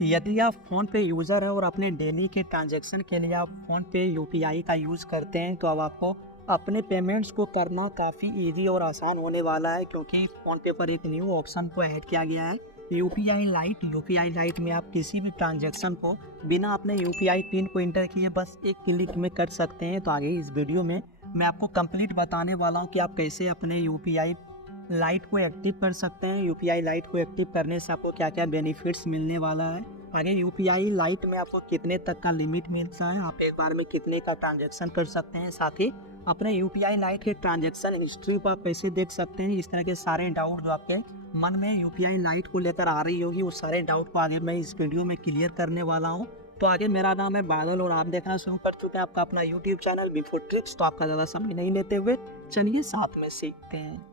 यदि आप फ़ोन पे यूज़र हैं और अपने डेली के ट्रांजैक्शन के लिए आप फ़ोन पे यूपीआई का यूज़ करते हैं, तो अब आपको अपने पेमेंट्स को करना काफ़ी ईज़ी और आसान होने वाला है, क्योंकि फ़ोन पे पर एक न्यू ऑप्शन को ऐड किया गया है, यूपीआई लाइट। यूपीआई लाइट में आप किसी भी ट्रांजैक्शन को बिना अपने यूपीआई पिन को एंटर किए बस एक क्लिक में कर सकते हैं। तो आगे इस वीडियो में मैं आपको कंप्लीट बताने वाला हूँ कि आप कैसे अपने यूपीआई लाइट को एक्टिव कर सकते हैं। यूपीआई लाइट को एक्टिव करने से आपको क्या क्या बेनिफिट्स मिलने वाला है, आगे यूपीआई लाइट में आपको कितने तक का लिमिट मिलता है, आप एक बार में कितने का ट्रांजैक्शन कर सकते हैं, साथ ही अपने यूपीआई लाइट के ट्रांजैक्शन हिस्ट्री को आप कैसे देख सकते हैं। इस तरह के सारे डाउट जो आपके मन में यूपीआई लाइट को लेकर आ रही होगी, उस सारे डाउट को आगे मैं इस वीडियो में क्लियर करने वाला हूँ। तो आगे मेरा नाम है बादल और आप देखना शुरू कर चुके हैं आपका अपना यूट्यूब चैनल बिफोर ट्रिक्स। तो आपका ज़्यादा समय नहीं लेते हुए चलिए साथ में सीखते हैं।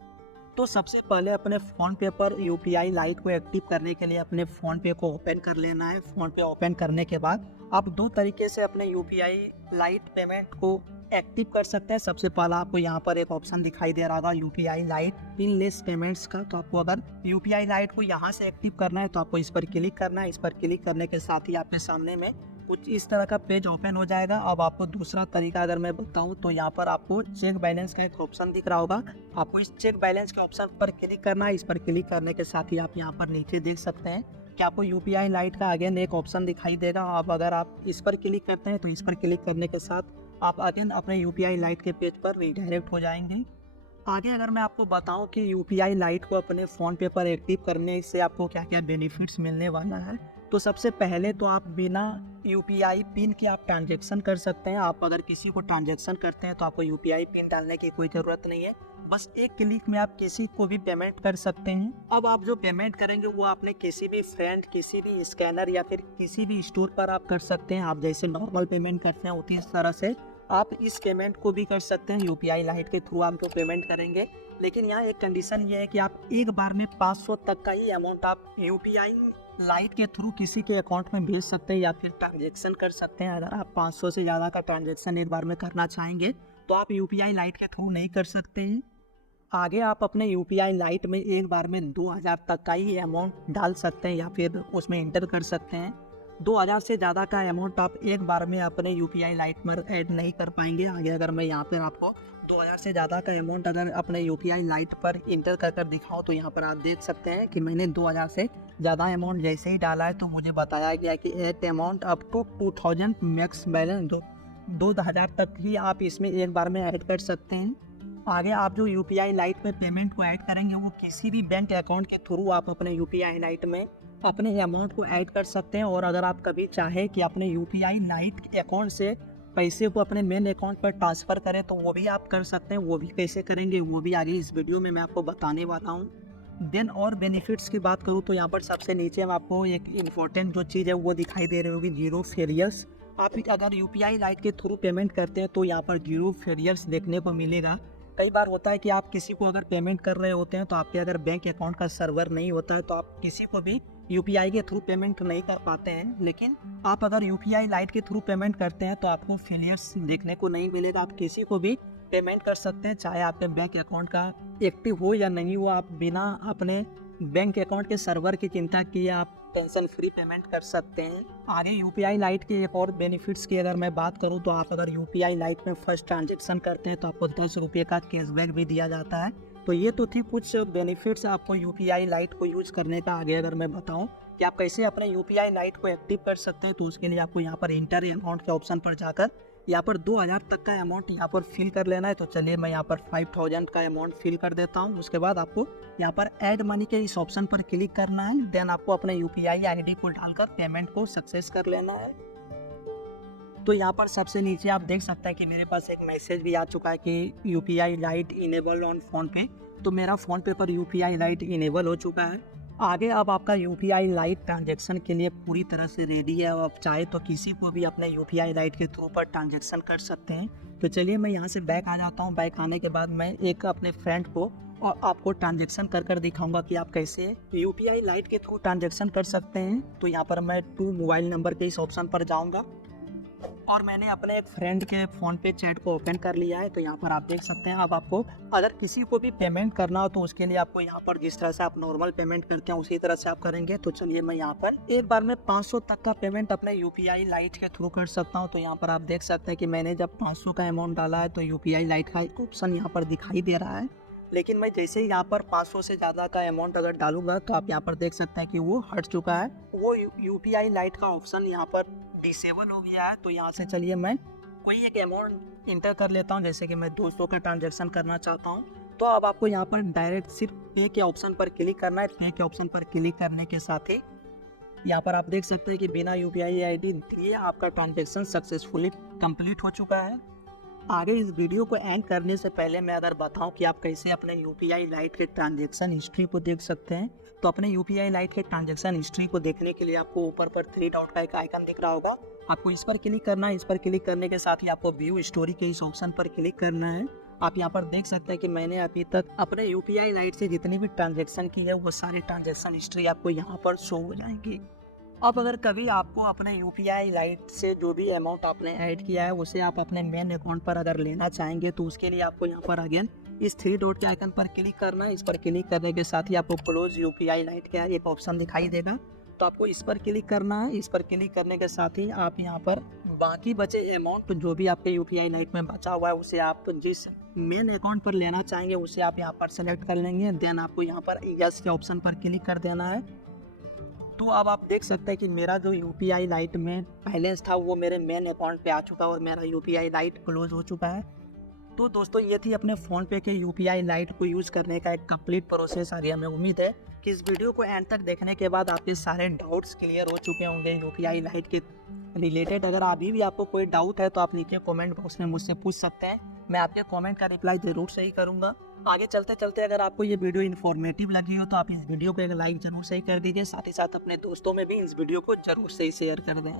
तो सबसे पहले अपने फ़ोन पे पर यूपीआई लाइट को एक्टिव करने के लिए अपने फ़ोन पे को ओपन कर लेना है। फ़ोन पे ओपन करने के बाद आप दो तरीके से अपने यूपीआई लाइट पेमेंट को एक्टिव कर सकते हैं। सबसे पहला आपको यहाँ पर एक ऑप्शन दिखाई दे रहा होगा यूपीआई लाइट पिनलेस पेमेंट्स का। तो आपको अगर यूपीआई लाइट को यहाँ से एक्टिव करना है तो आपको इस पर क्लिक करना है। इस पर क्लिक करने के साथ ही आपके सामने में कुछ इस तरह का पेज ओपन हो जाएगा। अब आपको दूसरा तरीका अगर मैं बताऊं तो यहाँ पर आपको चेक बैलेंस का एक ऑप्शन दिख रहा होगा, आपको इस चेक बैलेंस के ऑप्शन पर क्लिक करना है। इस पर क्लिक करने के साथ ही आप यहाँ पर नीचे देख सकते हैं कि आपको यूपीआई लाइट का अगेन एक ऑप्शन दिखाई देगा। अब अगर आप इस पर क्लिक करते हैं तो इस पर क्लिक करने के साथ आप अगेन अपने यूपीआई लाइट के पेज पर रिडायरेक्ट हो जाएंगे। आगे अगर मैं आपको बताऊं कि यूपीआई लाइट को अपने फ़ोन पे पर एक्टिव करने से आपको क्या क्या बेनिफिट्स मिलने वाला है, तो सबसे पहले तो आप बिना यूपीआई पिन के आप ट्रांजैक्शन कर सकते हैं। आप अगर किसी को ट्रांजैक्शन करते हैं तो आपको यूपीआई पिन डालने की कोई ज़रूरत नहीं है, बस एक क्लिक में आप किसी को भी पेमेंट कर सकते हैं। अब आप जो पेमेंट करेंगे वो आपने किसी भी फ्रेंड, किसी भी स्कैनर या फिर किसी भी स्टोर पर आप कर सकते हैं। आप जैसे नॉर्मल पेमेंट करते हैं उसी तरह से आप इस पेमेंट को भी कर सकते हैं। यूपीआई लाइट के थ्रू आप जो पेमेंट करेंगे, लेकिन यहाँ एक कंडीशन ये है कि आप एक बार में 500 तक का ही अमाउंट आप यूपीआई लाइट के थ्रू किसी के अकाउंट में भेज सकते हैं या फिर ट्रांजैक्शन कर सकते हैं। अगर आप 500 से ज़्यादा का ट्रांजैक्शन एक बार में करना चाहेंगे तो आप यूपीआई लाइट के थ्रू नहीं कर सकते हैं। आगे आप अपने यूपीआई लाइट में एक बार में 2000 तक का ही अमाउंट डाल सकते हैं या फिर उसमें इंटर कर सकते हैं। 2000 से ज़्यादा का अमाउंट आप एक बार में अपने यूपीआई लाइट में ऐड नहीं कर पाएंगे। आगे अगर मैं यहाँ पर आपको 2000 से ज़्यादा का अमाउंट अगर अपने यूपीआई लाइट पर इंटर कर दिखाऊँ तो यहाँ पर आप देख सकते हैं कि मैंने 2000 से ज़्यादा अमाउंट जैसे ही डाला है तो मुझे बताया गया कि at amount up to 2000 max balance 2000 तक ही आप इसमें एक बार में ऐड कर सकते हैं। आगे आप जो यूपीआई लाइट में पेमेंट को ऐड करेंगे वो किसी भी बैंक अकाउंट के थ्रू आप अपने यूपीआई लाइट में अपने अमाउंट को ऐड कर सकते हैं। और अगर आप कभी चाहें कि अपने यूपीआई लाइट अकाउंट से पैसे को अपने मेन अकाउंट पर ट्रांसफ़र करें तो वो भी आप कर सकते हैं। वो भी कैसे करेंगे वो भी आगे इस वीडियो में मैं आपको बताने वाला हूँ। देन और बेनिफिट्स की बात करूँ तो यहाँ पर सबसे नीचे में आपको एक इम्पोर्टेंट जो चीज़ है वो दिखाई दे रही होगी, जीरो फेरियर्स। आप अगर यूपीआई लाइट के थ्रू पेमेंट करते हैं तो यहाँ पर जीरो फेरियर्स देखने को मिलेगा। कई बार होता है कि आप किसी को अगर पेमेंट कर रहे होते हैं तो आपके अगर बैंक अकाउंट का सर्वर नहीं होता है तो आप किसी को भी यूपीआई के थ्रू पेमेंट नहीं कर पाते हैं। लेकिन आप अगर यूपीआई लाइट के थ्रू पेमेंट करते हैं तो आपको फेलियर्स देखने को नहीं मिलेगा। आप किसी को भी पेमेंट कर सकते हैं, चाहे आपके बैंक अकाउंट का एक्टिव हो या नहीं हो। आप बिना अपने बैंक अकाउंट के सर्वर की चिंता किए आप टेंशन फ्री पेमेंट कर सकते हैं। आगे यूपीआई लाइट के एक और बेनिफिट्स की अगर मैं बात करूं तो आप अगर यूपीआई लाइट में फर्स्ट ट्रांजैक्शन करते हैं तो आपको 10 रुपये का कैशबैक भी दिया जाता है। तो ये तो थी कुछ बेनिफिट्स आपको यूपीआई लाइट को यूज करने का। आगे अगर मैं बताऊं कि आप कैसे अपने यूपीआई लाइट को एक्टिव कर सकते हैं तो उसके लिए आपको यहाँ पर इंटर अमाउंट के ऑप्शन पर जाकर यहाँ पर 2000 तक का अमाउंट यहाँ पर फिल कर लेना है। तो चलिए मैं यहाँ पर 5000 का अमाउंट फिल कर देता हूँ। उसके बाद आपको यहाँ पर ऐड मनी के इस ऑप्शन पर क्लिक करना है। देन आपको अपने यूपीआई आईडी को डालकर पेमेंट को सक्सेस कर लेना है। तो यहाँ पर सबसे नीचे आप देख सकते हैं कि मेरे पास एक मैसेज भी आ चुका है कि UPI light enable on phone पे। तो मेरा फ़ोन पे पर यूपीआई लाइट इनेबल हो चुका है। आगे अब आपका यूपीआई लाइट ट्रांजैक्शन के लिए पूरी तरह से रेडी है। आप चाहे तो किसी को भी अपने यूपीआई लाइट के थ्रू पर ट्रांजैक्शन कर सकते हैं। तो चलिए मैं यहाँ से बैक आ जाता हूँ। बैक आने के बाद मैं एक अपने फ्रेंड को और आपको ट्रांजैक्शन कर दिखाऊंगा कि आप कैसे यूपीआई लाइट के थ्रू ट्रांजैक्शन कर सकते हैं। तो यहाँ पर मैं टू मोबाइल नंबर के इस ऑप्शन पर जाऊँगा। और मैंने अपने एक फ्रेंड के फ़ोन पे चैट को ओपन कर लिया है। तो यहाँ पर आप देख सकते हैं। अब आपको अगर किसी को भी पेमेंट करना हो तो उसके लिए आपको यहाँ पर जिस तरह से आप नॉर्मल पेमेंट करते हैं उसी तरह से आप करेंगे। तो चलिए मैं यहाँ पर एक बार में 500 तक का पेमेंट अपने UPI लाइट के थ्रू कर सकता हूँ। तो यहाँ पर आप देख सकते हैं कि मैंने जब 500 का अमाउंट डाला है तो UPI लाइट का एक ऑप्शन यहाँ पर दिखाई दे रहा है। लेकिन मैं जैसे ही यहाँ पर 500 से ज़्यादा का अमाउंट अगर डालूंगा तो आप यहाँ पर देख सकते हैं कि वो हट चुका है। वो UPI लाइट का ऑप्शन यहाँ पर डिसेबल हो गया है। तो यहाँ से चलिए मैं कोई एक अमाउंट इंटर कर लेता हूँ, जैसे कि मैं 200 का ट्रांजैक्शन करना चाहता हूँ। तो अब आपको यहाँ पर डायरेक्ट सिर्फ पे के ऑप्शन पर क्लिक करना है। पे के ऑप्शन पर क्लिक करने के साथ ही यहाँ पर आप देख सकते हैं कि बिना UPI ID दिए आपका ट्रांजैक्शन सक्सेसफुली कंप्लीट हो चुका है। आगे इस वीडियो को एंड करने से पहले मैं अगर बताऊं कि आप कैसे अपने UPI लाइट के ट्रांजैक्शन हिस्ट्री को देख सकते हैं। तो अपने UPI लाइट के ट्रांजैक्शन हिस्ट्री को देखने के लिए आपको ऊपर पर 3 डॉट का एक आइकन दिख रहा होगा, आपको इस पर क्लिक करना है। इस पर क्लिक करने के साथ ही आपको व्यू स्टोरी के इस ऑप्शन पर क्लिक करना है। आप यहाँ पर देख सकते हैं कि मैंने अभी तक अपने UPI लाइट से जितनी भी ट्रांजैक्शन की है वो सारी ट्रांजैक्शन हिस्ट्री आपको यहाँ पर शो हो जाएंगी। अब अगर कभी आपको अपने UPI लाइट से जो भी अमाउंट आपने ऐड किया है उसे आप अपने मेन अकाउंट पर अगर लेना चाहेंगे तो उसके लिए आपको यहाँ पर अगेन इस 3 डॉट के आइकन पर क्लिक करना है। इस पर क्लिक करने के साथ ही आपको क्लोज UPI लाइट का एक ऑप्शन दिखाई देगा। तो आपको इस पर क्लिक करना है। इस पर क्लिक करने के साथ ही आप यहाँ पर बाकी बचे अमाउंट जो भी आपके UPI लाइट में बचा हुआ है उसे आप जिस मेन अकाउंट पर लेना चाहेंगे उसे आप यहाँ पर सेलेक्ट कर लेंगे। देन आपको यहाँ पर यस के ऑप्शन पर क्लिक कर देना है। तो अब आप देख सकते हैं कि मेरा जो UPI लाइट में बैलेंस था वो मेरे मेन अकाउंट पे आ चुका है और मेरा UPI लाइट क्लोज हो चुका है। तो दोस्तों ये थी अपने फ़ोन पे के UPI लाइट को यूज़ करने का एक कंप्लीट प्रोसेस। और हमें उम्मीद है कि इस वीडियो को एंड तक देखने के बाद आपके सारे डाउट्स क्लियर हो चुके होंगे UPI लाइट के रिलेटेड। अगर अभी भी आपको कोई डाउट है तो आप नीचे कमेंट बॉक्स में मुझसे पूछ सकते हैं, मैं आपके कमेंट का रिप्लाई ज़रूर सही करूँगा। आगे चलते चलते अगर आपको ये वीडियो इन्फॉर्मेटिव लगी हो तो आप इस वीडियो को एक लाइक ज़रूर सही कर दीजिए, साथ ही साथ अपने दोस्तों में भी इस वीडियो को ज़रूर से शेयर कर दें।